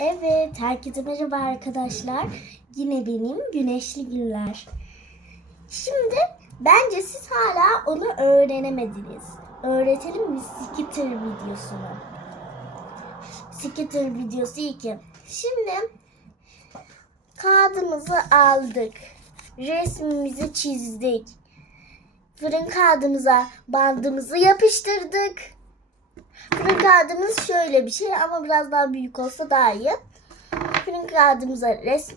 Evet, herkese merhaba arkadaşlar. Yine benim güneşli günler. Şimdi bence siz hala onu öğrenemediniz. Öğretelim mi skitter videosunu? Skitter videosu 2. Şimdi kağıdımızı aldık. Resmimizi çizdik. Fırın kağıdımıza bandımızı yapıştırdık. Fırın kağıdımız şöyle bir şey ama biraz daha büyük olsa daha iyi. Fırın kağıdımıza res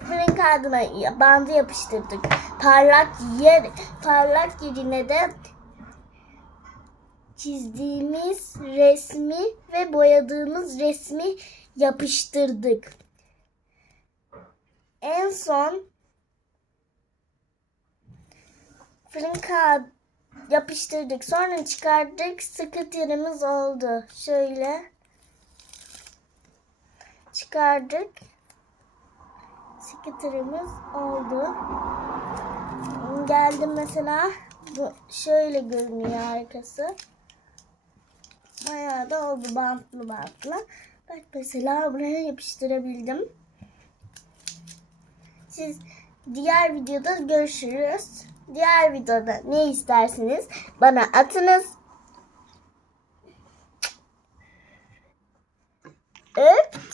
fırın kağıdına bandı yapıştırdık. Parlak yer parlak yerine de çizdiğimiz resmi ve boyadığımız resmi yapıştırdık. En son fırın kağıdı yapıştırdık. Sonra çıkardık. Sıkıntımız oldu. Şöyle çıkardık. Sıkıntımız oldu. Geldim mesela bu şöyle görünüyor arkası. Bayağı da oldu bantlı bantlı. Bak mesela buraya yapıştırabildim. Siz diğer videoda görüşürüz. Diğer videoda ne istersiniz bana atınız. Öptüm.